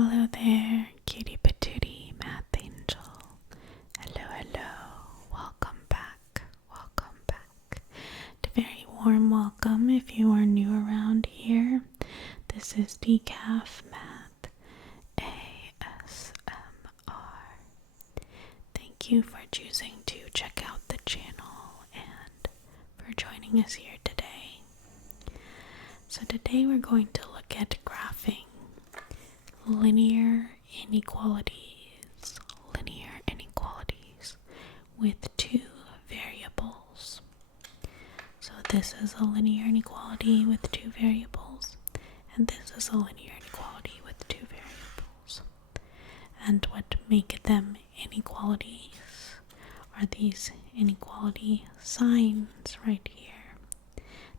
Hello there, cutie patootie math angel. Hello, hello. Welcome back. Welcome back. A very warm welcome if you are new around here. This is Decaf-Math ASMR. Thank you for choosing to check out the channel and for joining us here today. So today we're going to look at graphing linear inequalities with two variables. So this is a linear inequality with two variables, and this is a linear inequality with two variables. And what make them inequalities are these inequality signs right here.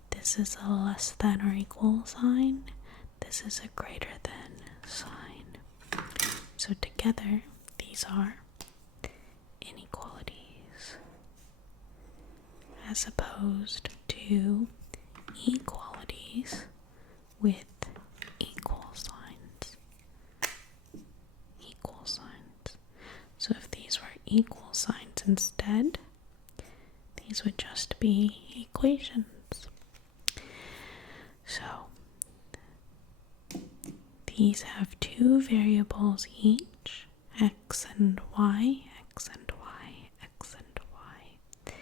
This is a less than or equal sign. This is a greater than sign. So together, these are inequalities, as opposed to equalities with equal signs. Equal signs. So if these were equal signs instead, these would just be equations. So these have two variables each, x and y, x and y, x and y.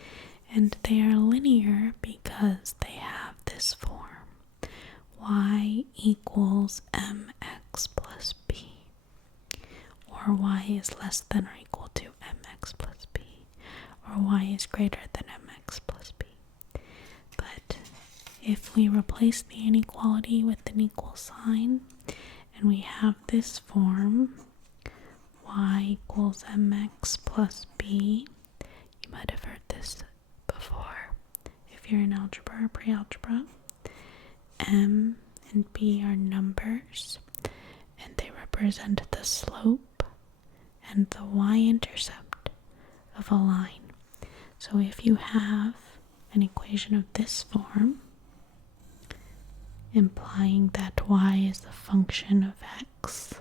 And they are linear because they have this form, y equals mx plus b, or y is less than or equal to mx plus b, or y is greater than mx plus b. But if we replace the inequality with an equal sign, and we have this form, y equals mx plus b. You might have heard this before if you're in algebra or pre-algebra. M and b are numbers, and they represent the slope and the y-intercept of a line. So if you have an equation of this form, implying that y is the function of x,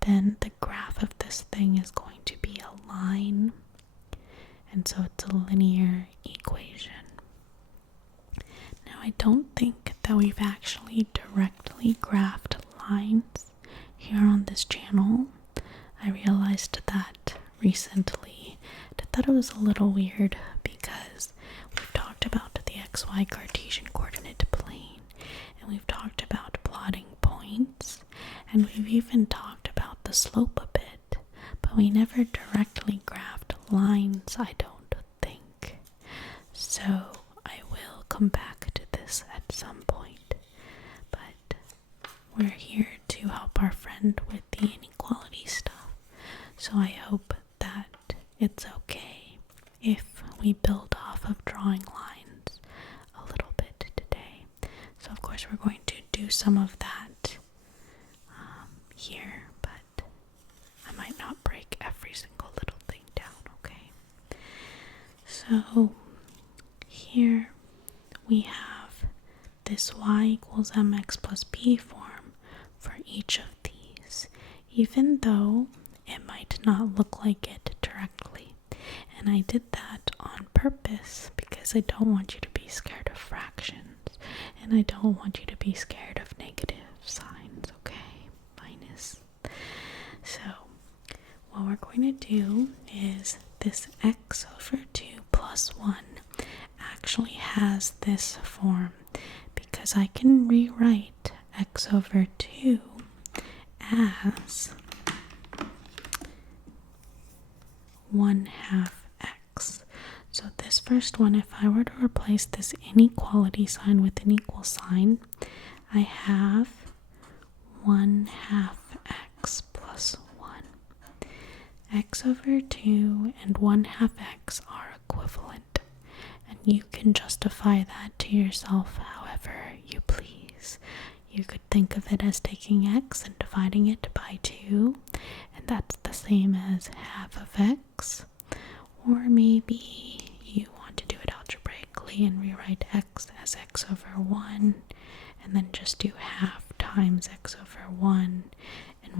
then the graph of this thing is going to be a line, and so it's a linear equation. Now, I don't think that we've actually directly graphed lines here on this channel. I realized that recently. I thought it was a little weird because we've talked about the xy Cartesian coordinate plane, and we've talked about plotting points, and we've even talked about the slope a bit, but we never directly graphed lines, I don't think. So I will come back to this at some point, but we're here to help our friend with the inequality stuff, so I hope that it's okay if we build off of drawing lines a little bit today. So of course we're going to do some of that here, but I might not break every single little thing down, okay? So here we have this y equals mx plus b form for each of these, even though it might not look like it directly. And I did that on purpose because I don't want you to be scared of fractions, and I don't want you to be scared of negative signs, okay? Minus. So what we're going to do is this x over 2 plus 1 actually has this form, because I can rewrite x over 2 as 1/2 x. So this first one, if I were to replace this inequality sign with an equal sign, I have 1/2 x plus 1. X over 2 and 1/2 x are equivalent, and you can justify that to yourself however you please. You could think of it as taking x and dividing it by 2, and that's the same as half of x. Or maybe you want to do it algebraically and rewrite x as x over 1, and then just do half times x over 1, and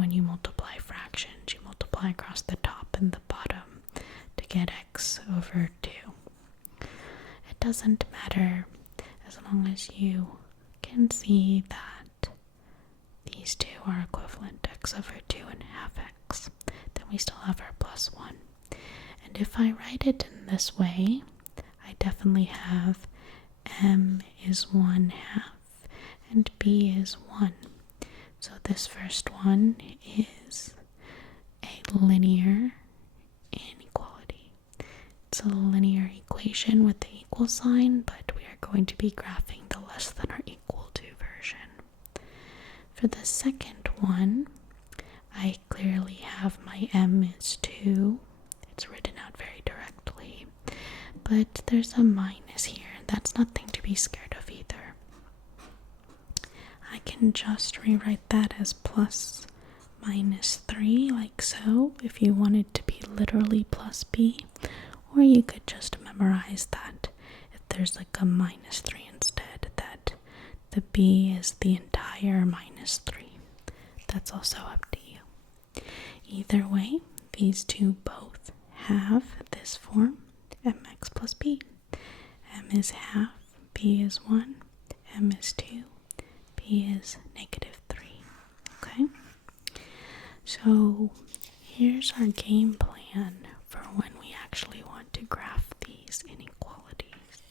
multiply across the top and the bottom to get x over 2. It doesn't matter as long as you can see that these two are equivalent to x over 2 and half x. Then we still have our plus 1. And if I write it in this way, I definitely have m is 1 half and b is 1. So this first one is a linear inequality. It's a linear equation with the equal sign, but we are going to be graphing the less than or equal to version. For the second one, I clearly have my m is 2. It's written out very directly, but there's a minus here, and that's nothing to be scared of either. I can just rewrite that as plus minus 3, like so, if you wanted to be literally plus b, or you could just memorize that if there's like a minus 3 instead, that the b is the entire minus 3. That's also up to you. Either way, these two both have this form, mx plus b. M is half, b is 1, m is 2, b is negative 3. Okay? So here's our game plan for when we actually want to graph these inequalities.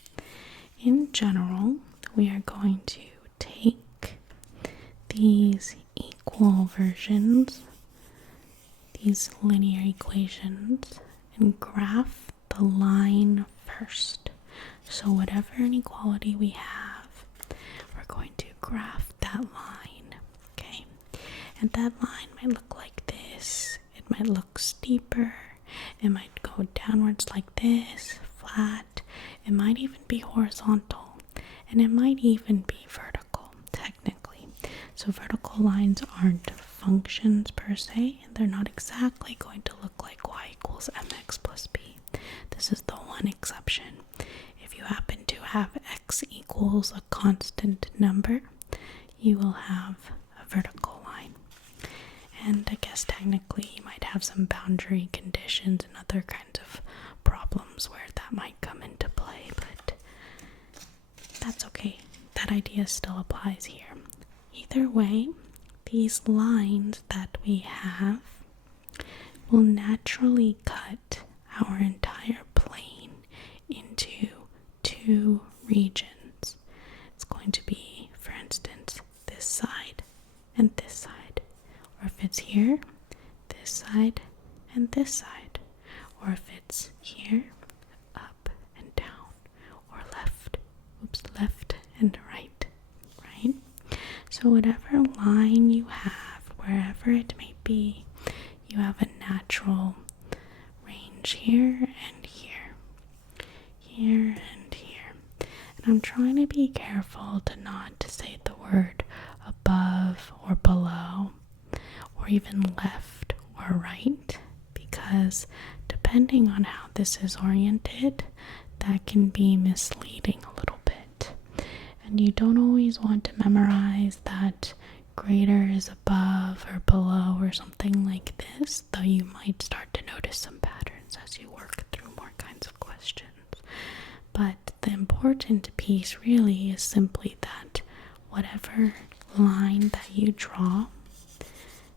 In general, we are going to take these equal versions, these linear equations, and graph the line first. So whatever inequality we have, we're going to graph that line, okay? And that line might look like this. It might look steeper. It might go downwards like this, flat. It might even be horizontal. And it might even be vertical, technically. So vertical lines aren't functions per se, and they're not exactly going to look like y equals mx plus b. This is the one exception. If you happen to have x equals a constant number, you will have a vertical line. And I guess technically you might have some boundary conditions and other kinds of problems where that might come into play, but that's okay. That idea still applies here. Either way, these lines that we have will naturally cut our entire plane into two regions. It's going to be, for instance, this side and this side. Or if it's here, this side and this side. Or if it's here, up and down. Or left and right. Right? So whatever line you have, wherever it may be, you have a natural range here and here. Here and here. And I'm trying to be careful to not say the word above or below, or even left or right, because depending on how this is oriented, that can be misleading a little bit. And you don't always want to memorize that greater is above or below or something like this, though you might start to notice some patterns as you work through more kinds of questions. But the important piece really is simply that whatever line that you draw,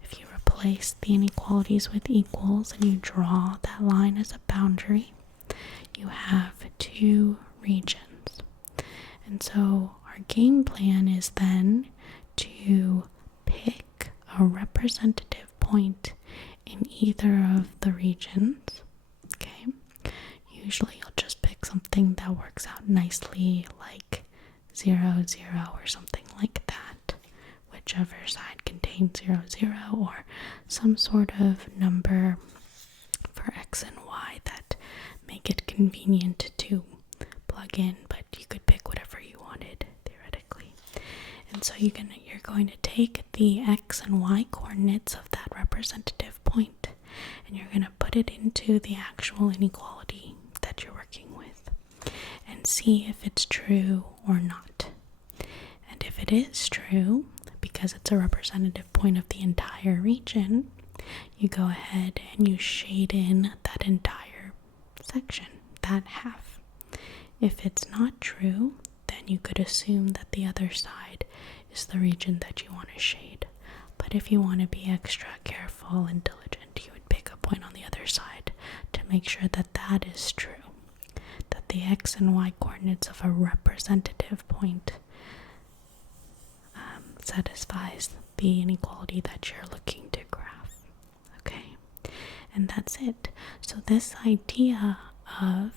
if you replace the inequalities with equals and you draw that line as a boundary, you have two regions. And so our game plan is then to pick a representative point in either of the regions, okay? Usually you'll just pick something that works out nicely, like 0, 0, or something like that, whichever side contains 0, 0, or some sort of number for x and y that make it convenient to plug in, but you could pick whatever you wanted, theoretically. And so you're going to take the x and y coordinates of that representative point, and you're going to put it into the actual inequality that you're working with, and see if it's true or not. And if it is true, because it's a representative point of the entire region, you go ahead and you shade in that entire section, that half. If it's not true, then you could assume that the other side is the region that you want to shade. But if you want to be extra careful and diligent, you would pick a point on the other side to make sure that that is true, that the x and y coordinates of a representative point satisfies the inequality that you're looking to graph. Okay, and that's it. So this idea of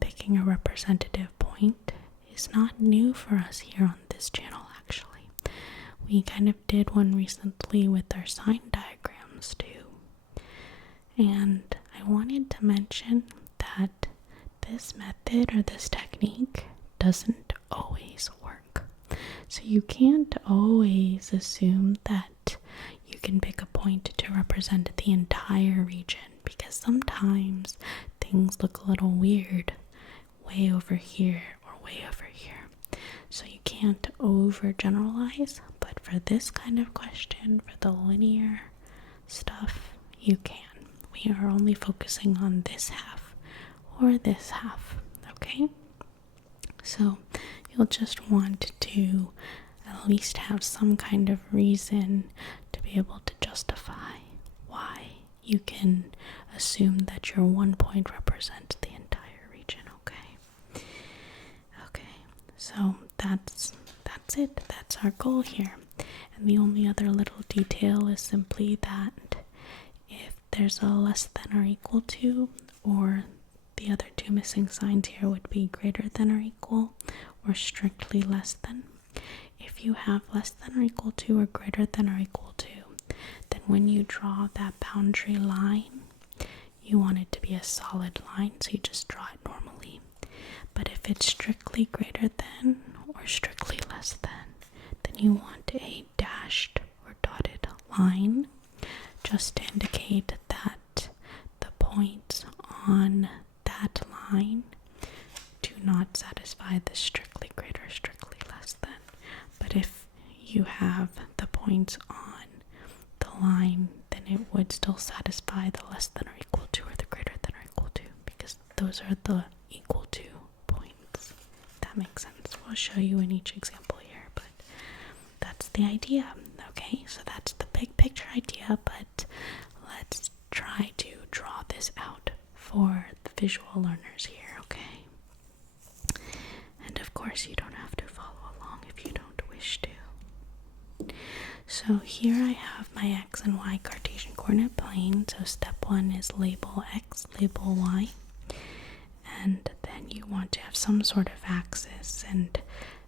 picking a representative point is not new for us here on this channel, actually. We kind of did one recently with our sign diagrams too. And I wanted to mention that this method or this technique doesn't always work. So you can't always assume that you can pick a point to represent the entire region, because sometimes things look a little weird way over here or way over here. So you can't overgeneralize, but for this kind of question, for the linear stuff, you can. We are only focusing on this half or this half, okay? So you'll just want to at least have some kind of reason to be able to justify why you can assume that your 1 point represents the entire region, okay? Okay, so that's it. That's our goal here. And the only other little detail is simply that if there's a less than or equal to, or the other two missing signs here would be greater than or equal or strictly less than. If you have less than or equal to or greater than or equal to, then when you draw that boundary line, you want it to be a solid line, so you just draw it normally. But if it's strictly greater than or strictly less than, then you want a dashed or dotted line just to indicate that the points on that line do not satisfy the strictly greater, strictly less than. But if you have the points on the line, then it would still satisfy the less than or equal to or the greater than or equal to, because those are the equal to points. That makes sense. I'll show you in each example here, but that's the idea. Okay, so that's the big picture idea, but let's try to draw this out for the visual learners here, okay? And of course, you don't have to follow along if you don't wish to. So here I have my x and y Cartesian coordinate plane. So step 1 is label x, label y. And then you want to have some sort of axis and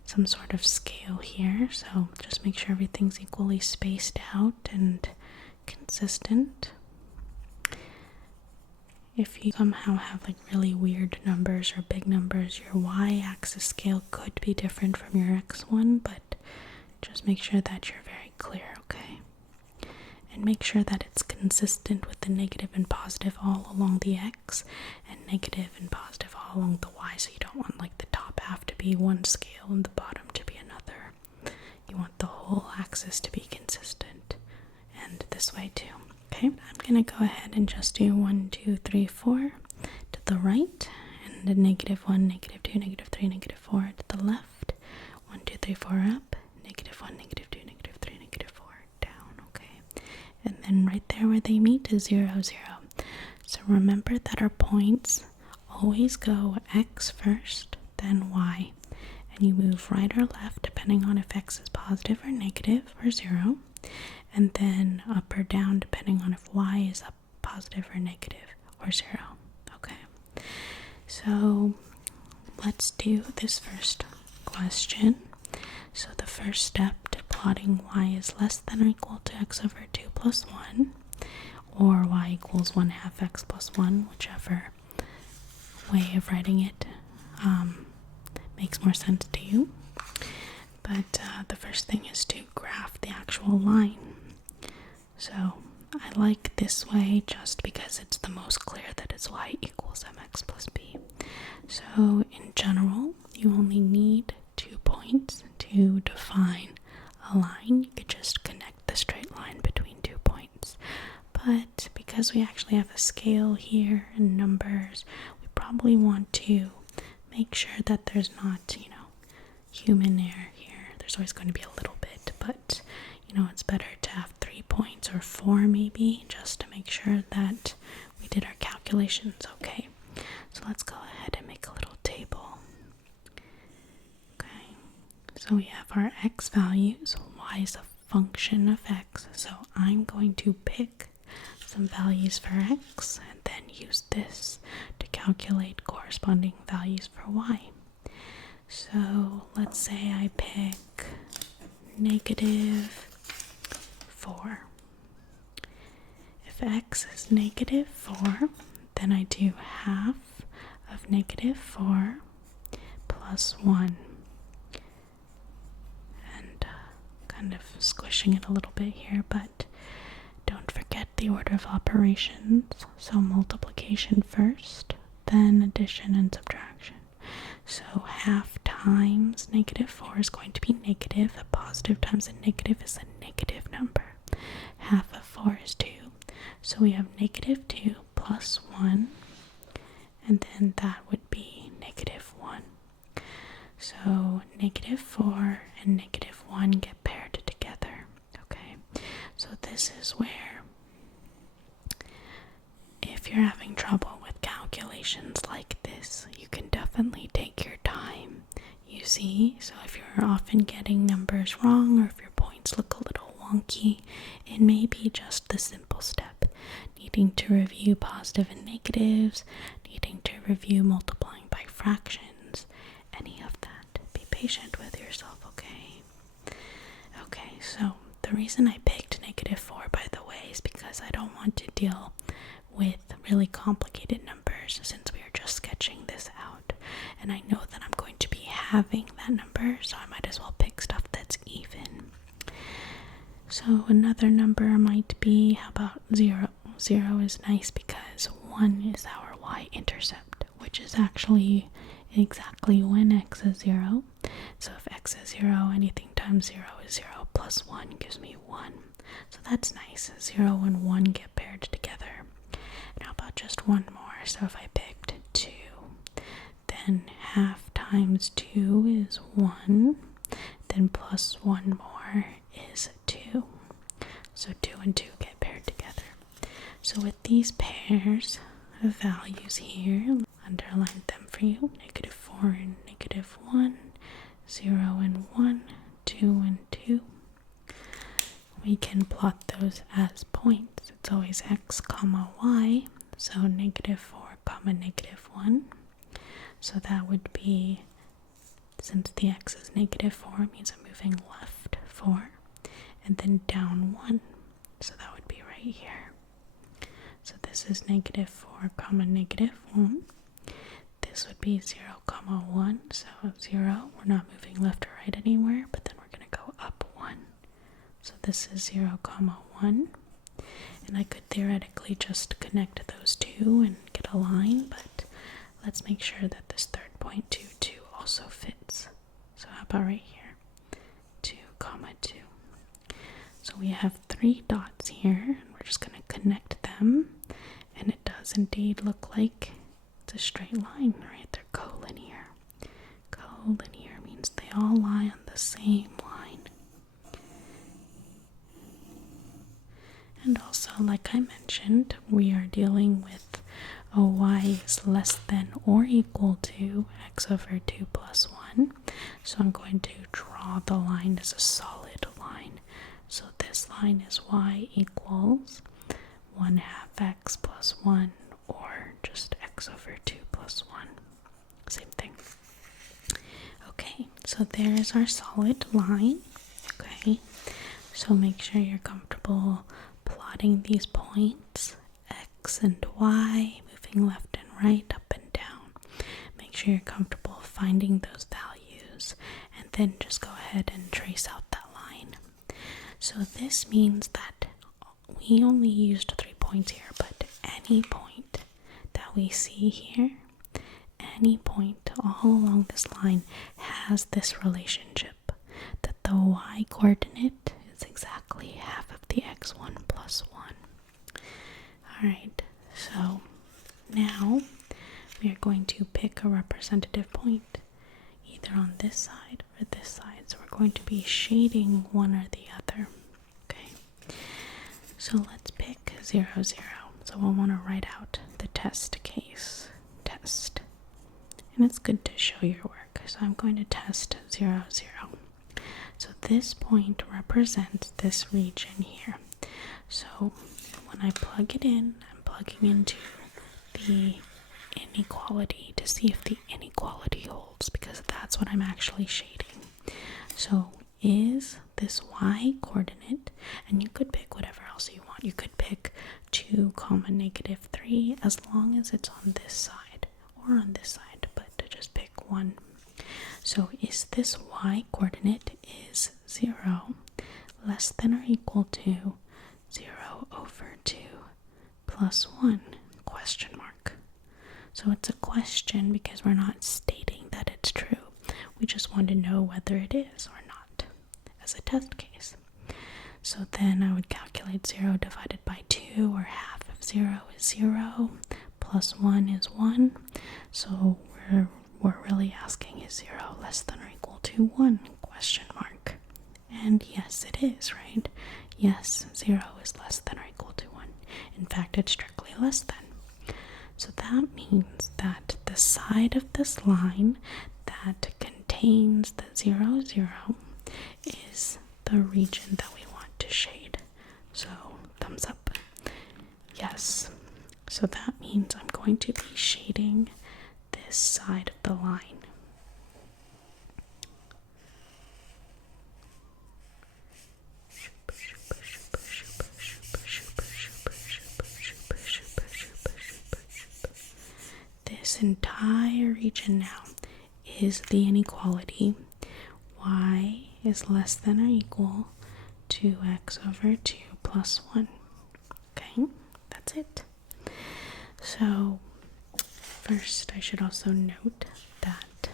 some sort of scale here. So just make sure everything's equally spaced out and consistent. If you somehow have like really weird numbers or big numbers, your y-axis scale could be different from your x one, but just make sure that you're very clear, okay? And make sure that it's consistent with the negative and positive all along the x and negative and positive all along the y, so you don't want like the top half to be one scale and the bottom to be another. You want the whole axis to be consistent, and this way too. Okay, I'm gonna go ahead and just do 1, 2, 3, 4 to the right, and the -1, -2, -3, -4 to the left. 1, 2, 3, 4 up, -1, -2, -3, -4 down. Okay, and then right there where they meet is 0, 0. So remember that our points always go x first, then y, and you move right or left depending on if x is positive or negative or 0. And then up or down depending on if y is up, positive or negative or 0. Okay, so let's do this first question. So the first step to plotting y is less than or equal to x over 2 plus 1, or y equals 1/2 x plus 1, whichever way of writing it makes more sense to you. But the first thing is to graph the actual line. So I like this way just because it's the most clear that it's y equals mx plus b. So in general, you only need 2 points to define a line. You could just connect the straight line between 2 points. But because we actually have a scale here and numbers, we probably want to make sure that there's not, human error here. There's always going to be a little bit, but, it's better to have 3 points or 4 maybe, just to make sure that we did our calculations okay. So let's go ahead and make a little table. Okay, so we have our x values. Y is a function of x, so I'm going to pick some values for x and then use this to calculate corresponding values for y. So let's say I pick -4. If x is -4, then I do half of -4 plus 1. And kind of squishing it a little bit here, but don't forget the order of operations. So multiplication first, then addition and subtraction. So half times -4 is going to be negative. A positive times a negative is a negative number. Half of 4 is 2. So we have -2 plus 1. And then that would be -1. So -4 and -1 get paired together. Okay. So this is where, if you're having trouble with calculations like this, you can definitely take your time. You see, so if you're often getting numbers wrong, or if your points look a little wonky, it may be just the simple step. Needing to review positive and negatives, needing to review multiplying by fractions, any of that. Be patient with yourself, okay? Okay, so the reason I picked -4, by the way, is because I don't want to deal with really complicated numbers since we are just sketching this out. And I know that I'm going to be having that number, so I might as well pick stuff that's even. So another number might be, how about 0? 0 is nice because 1 is our y-intercept, which is actually exactly when x is 0. So if x is 0, anything times 0 is 0, plus 1 gives me 1. So that's nice. 0 and 1 get paired together. And how about just one more? So if I picked 2, then half times 2 is 1, then plus 1 more is 2. So 2 and 2 get paired together. So with these pairs of values here, underline them for you: -4 and -1, 0 and 1, 2 and 2. We can plot those as points. It's always x comma y, so -4 comma -1. So that would be, since the x is -4, it means I'm moving left 4 and then down 1. So that would be right here. So this is -4 comma -1. This would be 0 comma 1. So 0, we're not moving left or right anywhere, but then we're going to go up 1. So this is 0 comma 1. And I could theoretically just connect those two and get a line, but let's make sure that this third point 2, 2 also fits. So how about right here? 2 comma 2. So we have 3 dots here, and we're just going to connect them. And it does indeed look like it's a straight line, right? They're collinear. Collinear means they all lie on the same line. And also, like I mentioned, we are dealing with a y is less than or equal to x over 2 plus 1. So I'm going to draw the line as a solid line. So this line is y equals 1/2 x plus 1, or just x over 2 plus 1. Same thing. Okay, so there is our solid line. Okay, so make sure you're comfortable plotting these points, x and y, moving left and right, up and down. Make sure you're comfortable finding those values, and then just go ahead and trace out that line. So this means that we only used 3 points here, but any point that we see here, any point all along this line has this relationship, that the y coordinate is exactly half of the x1 plus 1. Alright, so now we are going to pick a representative point either on this side or this side. So we're going to be shading one or the other. Okay, so let's pick 0, 0. So we'll want to write out the test case. Test. And it's good to show your work. So I'm going to test 0, 0. So this point represents this region here. So when I plug it in, I'm plugging into the inequality to see if the inequality holds, because that's what I'm actually shading. So is this y coordinate, and you could pick whatever else you want. You could pick 2, -3 as long as it's on this side or on this side, but to just pick one. So is this y coordinate is 0 less than or equal to 0 over 2 plus 1 question mark. So it's a question because we're not stating that it's true. We just want to know whether it is or not as a test case. So then I would calculate 0 divided by 2, or half of 0 is 0, plus 1 is 1. So we're really asking, is 0 less than or equal to 1 question mark. And yes, it is, right? Yes, 0 is less than or equal to 1. In fact, it's strictly less than. So that means that the side of this line that contains the 0, 0 is the region that we want to shade. So thumbs up. Yes. So that means I'm going to be shading this side of the line. This entire region now is the inequality. Y is less than or equal to x over 2 plus 1. Okay, that's it. So first I should also note that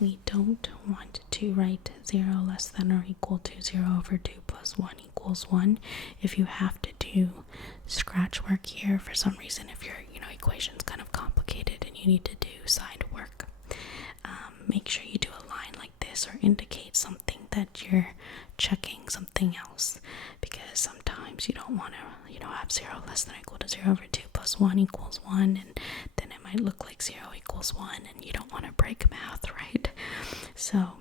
we don't want to write 0 less than or equal to 0 over 2 plus 1 equals 1. If you have to do scratch work here for some reason, if your equation's kind of complicated and you need to do side work, make sure you do a line like this or indicate something that you're checking something else, because sometimes you don't want to have 0 less than or equal to 0 over 2 plus 1 equals 1, and then it might look like 0 equals 1, and you don't want to break math, right? So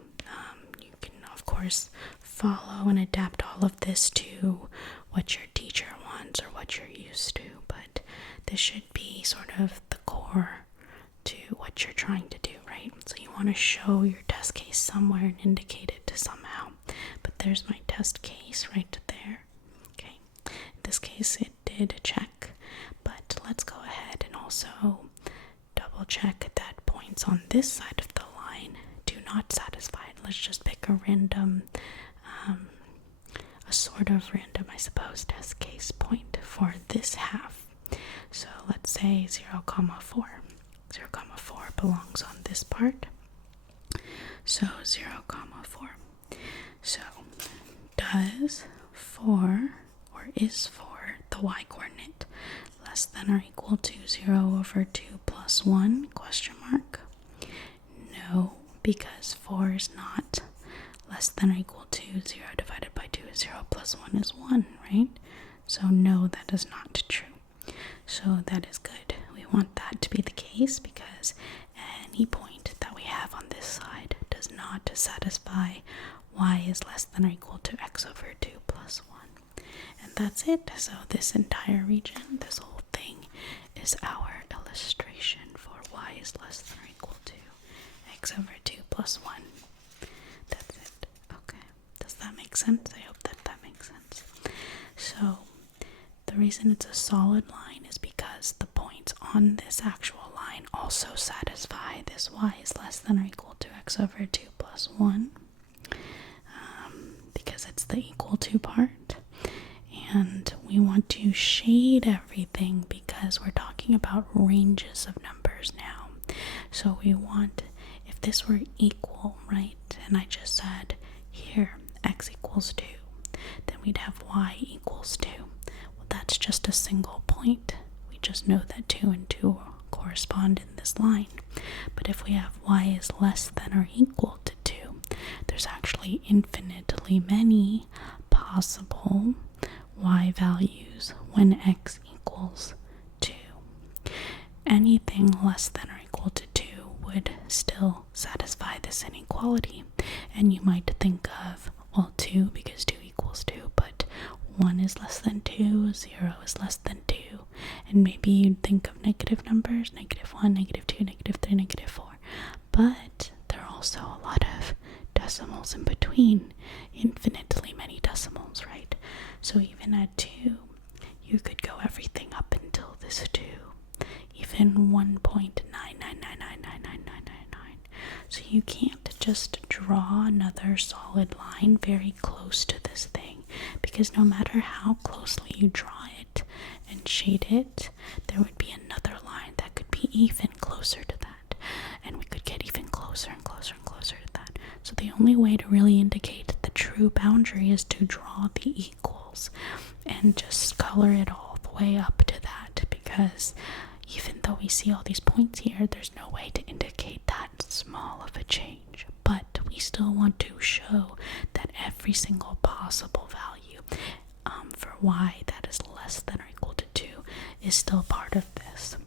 you can of course follow and adapt all of this to what your teacher wants or what you're used to, but this should be sort of the core to what you're trying to do, right? So you want to show your test case somewhere and indicate it somehow. But there's my test case right there. Okay, in this case it did check, but let's go ahead and also double check that points on this side of the line do not satisfy. Let's just pick a random, a sort of random, I suppose, test case point for this half. So let's say 0, 4. 0, 4 belongs on this part. So 0, 4. So does 4, or is 4, the y coordinate, less than or equal to 0 over 2 plus 1 question mark? No, because 4 is not less than or equal to 0 divided by 2 is 0 plus 1 is 1, right? So no, that is not true. So that is good. We want that to be the case because any point that we have on this side does not satisfy y is less than or equal to x over 2 plus 1. And that's it. So this entire region, this whole thing, is our illustration for y is less than or equal to x over 2 plus 1. That's it. Okay. Does that make sense? I hope that makes sense. So the reason it's a solid line is because the points on this actual line also satisfy this y is less than or equal to x over 2 plus 1, because it's the equal to part. And we want to shade everything because we're talking about ranges of numbers now. So we want, if this were equal, right, and I just said here x equals 2, then we'd have y equals 2. Well, that's just a single point. We just know that 2 and 2 correspond in this line. But if we have y is less than or equal to 2, there's actually infinitely many possible y values when x equals 2. Anything less than or equal to 2 would still satisfy this inequality. And you might think of, well, 2 because 2 equals 2, but 1 is less than 2, 0 is less than 2. And maybe you'd think of negative numbers, -1, -2, -3, -4. But there are also a lot of decimals in between, infinitely many decimals, right? So even at 2, you could go everything up until this 2, even 1.999999999. So you can't just draw another solid line very close to this thing, because no matter how closely you draw it and shade it, there would be another line that could be even closer to that, and we could get even closer and closer and closer to that. So the only way to really indicate the true boundary is to draw the equals and just color it all the way up to that, because even though we see all these points here, there's no way to indicate that small of a change. But we still want to show that every single possible value for y that is less than or equal to 2 is still part of this.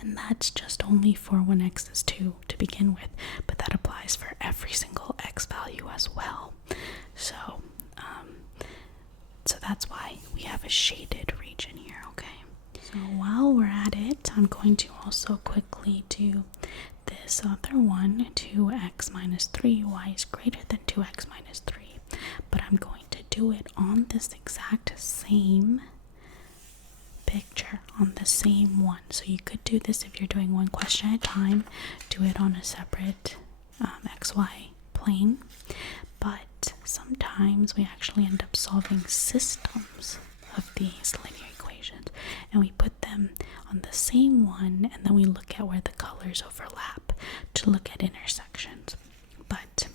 And that's just only for when x is 2 to begin with, but that applies for every single x value as well. So that's why we have a shaded region here, okay? So while we're at it, I'm going to also quickly do this other one, 2x minus 3, y is greater than 2x minus 3, but I'm going to do it on this exact same picture, on the same one. So you could do this if you're doing one question at a time, do it on a separate xy plane, but sometimes we actually end up solving systems of these linear equations, and we put them on the same one, and then we look at where the colors overlap to look at intersections. But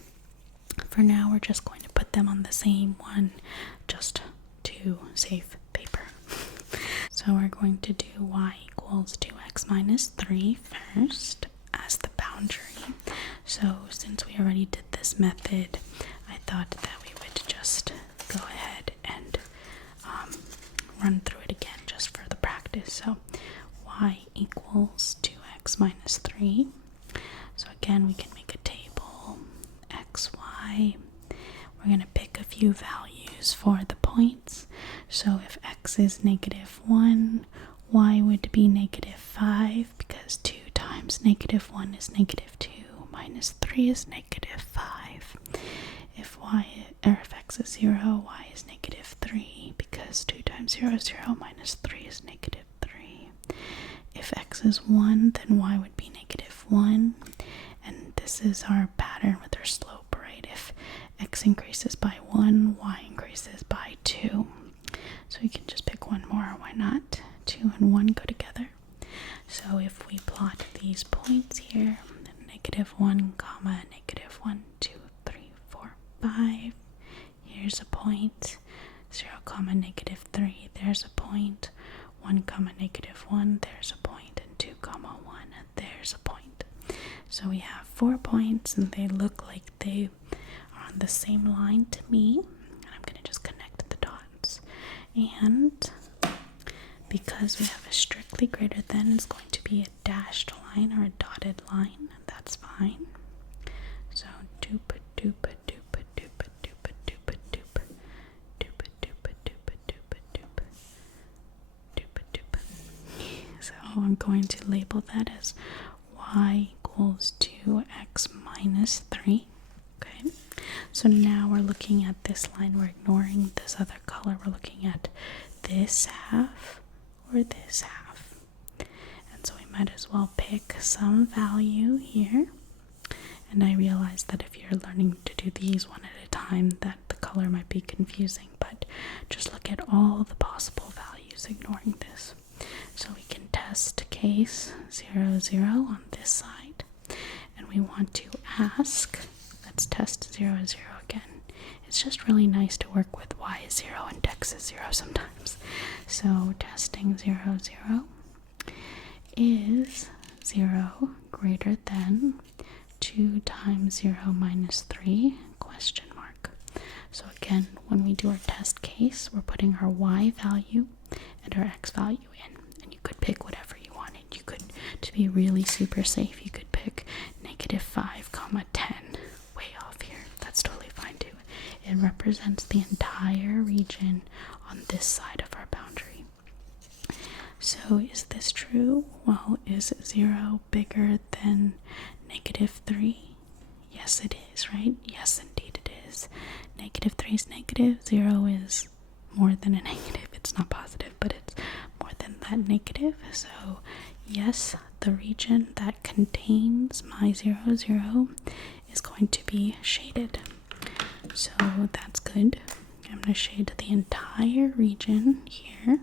for now, we're just going to put them on the same one just to save paper. So we're going to do y equals 2x minus 3 first as the boundary. So since we already did this method, I thought that we would just go ahead and run through it again just for the practice. So y equals 2x minus 3. So again, we can make a table, x, y. We're going to pick a few values for the points. So if x is -1, y would be -5, because 2 times -1 is -2, minus 3 is -5. If x is 0, y is -3, because 2 times 0 is 0, minus 3 is -3. If x is 1, then y would be -1, and this is our pattern with our slope, right? If x increases by 1, y increases by 2. So we can just pick one more, why not? 2 and 1 go together. So if we plot these points here, -1, comma, -1, 2, 3, 4, 5. Here's a point. 0, comma, -3, there's a point. 1, comma, -1, there's a point. And 2, comma, 1, there's a point. So we have 4 points, and they look like they are on the same line to me. And I'm going to just connect the dots. And because we have a strictly greater than, it's going to be a dashed line or a dotted line. That's fine. So doop doop doop doop doop doop doop doop doop doop doop doop doop. So I'm going to label that as y equals 2x minus 3. Okay. So now we're looking at this line. We're ignoring this other color. We're looking at this half or this half. And so we might as well pick some value here. And I realize that if you're learning to do these one at a time, that the color might be confusing, but just look at all the possible values, ignoring this. So we can test case 0, 0 on this side. And we want to ask, let's test 0, 0 again. It's just really nice to work with y is 0 and x is 0 sometimes. So testing 0, 0. is 0 greater than 2 times 0 minus 3, question mark. So again, when we do our test case, we're putting our y value and our x value in. And you could pick whatever you wanted. You could, to be really super safe, you could pick -5, 10. Way off here. That's totally fine too. It represents the entire region on this side of our boundary. So is this true? Well, is 0 bigger than -3? Yes, it is, right? Yes, indeed it is. -3 is negative. 0 is more than a negative. It's not positive, but it's more than that negative. So yes, the region that contains my 0, 0 is going to be shaded. So that's good. I'm going to shade the entire region here.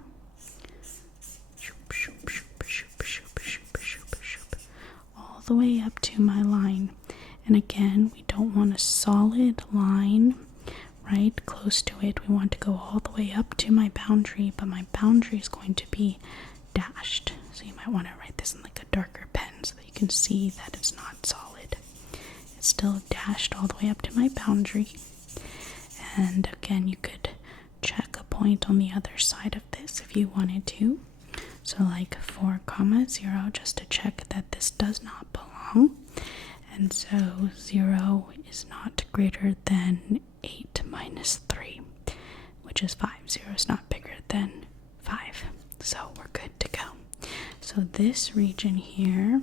All the way up to my line. And again, we don't want a solid line right close to it. We want to go all the way up to my boundary, but my boundary is going to be dashed. So you might want to write this in like a darker pen so that you can see that it's not solid. It's still dashed all the way up to my boundary. And again, you could check a point on the other side of this if you wanted to. So like 4, 0, just to check that this does not belong. And so 0 is not greater than 8 minus 3, which is 5. 0 is not bigger than 5. So we're good to go. So this region here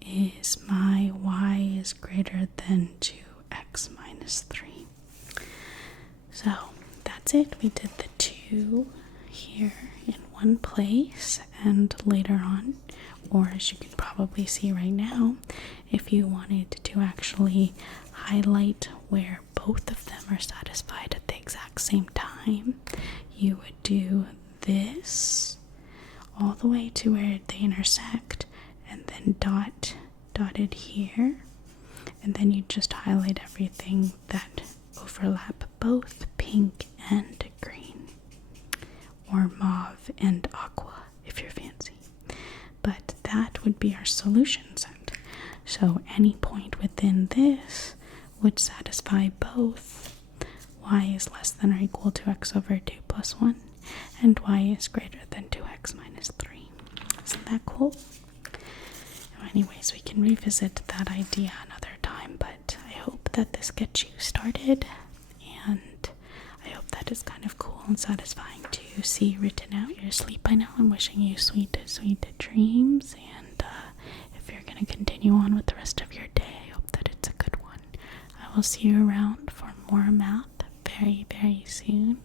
is my y is greater than 2x minus 3. So that's it. We did the 2 here in one place, and later on, or as you can probably see right now, if you wanted to actually highlight where both of them are satisfied at the exact same time, you would do this all the way to where they intersect, and then dotted here, and then you just highlight everything that overlap both pink and green, or mauve and aqua if you're fancy. But that would be our solution set. So any point within this would satisfy both. Y is less than or equal to x over 2 plus 1, and y is greater than 2x minus 3. Isn't that cool? Anyways, we can revisit that idea another time, but I hope that this gets you started, and I hope that is kind of cool and satisfying to see written out your sleep. I know I'm wishing you sweet, sweet dreams, and if you're going to continue on with the rest of your day, I hope that it's a good one. I will see you around for more math very, very soon.